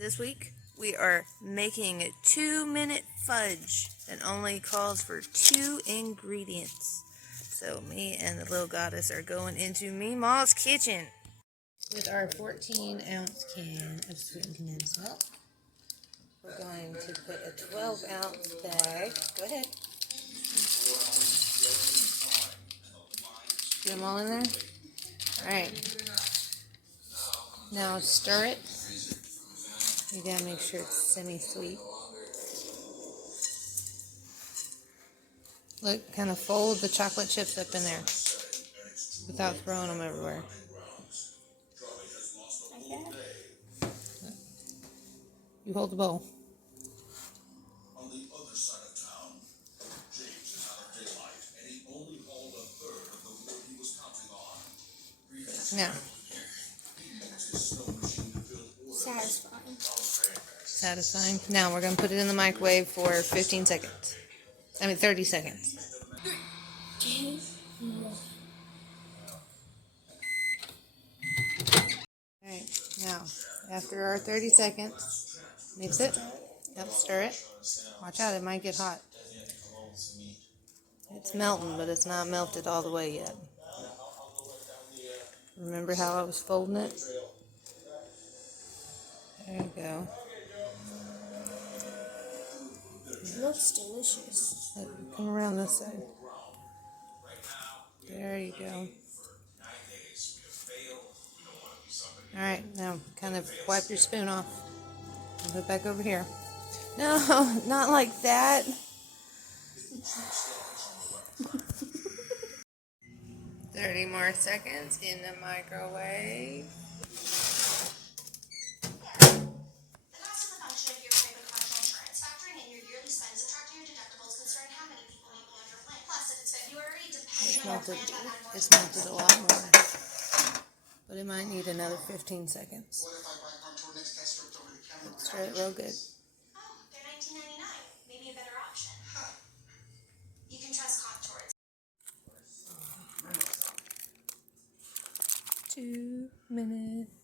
This week we are making a 2-minute fudge that only calls for 2 ingredients. So me and the little goddess are going into Meemaw's kitchen with our 14-ounce can of sweetened condensed milk. We're going to put a 12-ounce bag. Go ahead. Get them all in there? Alright. Now stir it. You gotta make sure it's semi-sweet. Look, kind of fold the chocolate chips up in there without throwing them everywhere. Okay. You hold the bowl. Now. Satisfying. Now we're going to put it in the microwave for 15 seconds. 30 seconds. Alright, now, after our 30 seconds, mix it. Yep, stir it. Watch out, it might get hot. It's melting, but it's not melted all the way yet. Remember how I was folding it? There you go. It looks delicious. Come around this side. There you go. Alright, now kind of wipe your spoon off. And put it back over here. No, not like that. Thirty more seconds in the microwave. It's melted a lot more, but it might need another 15 seconds. Let's stir it real good. Oh, they're $19.99. Maybe a better option. You can trust Contoured. 2 minutes.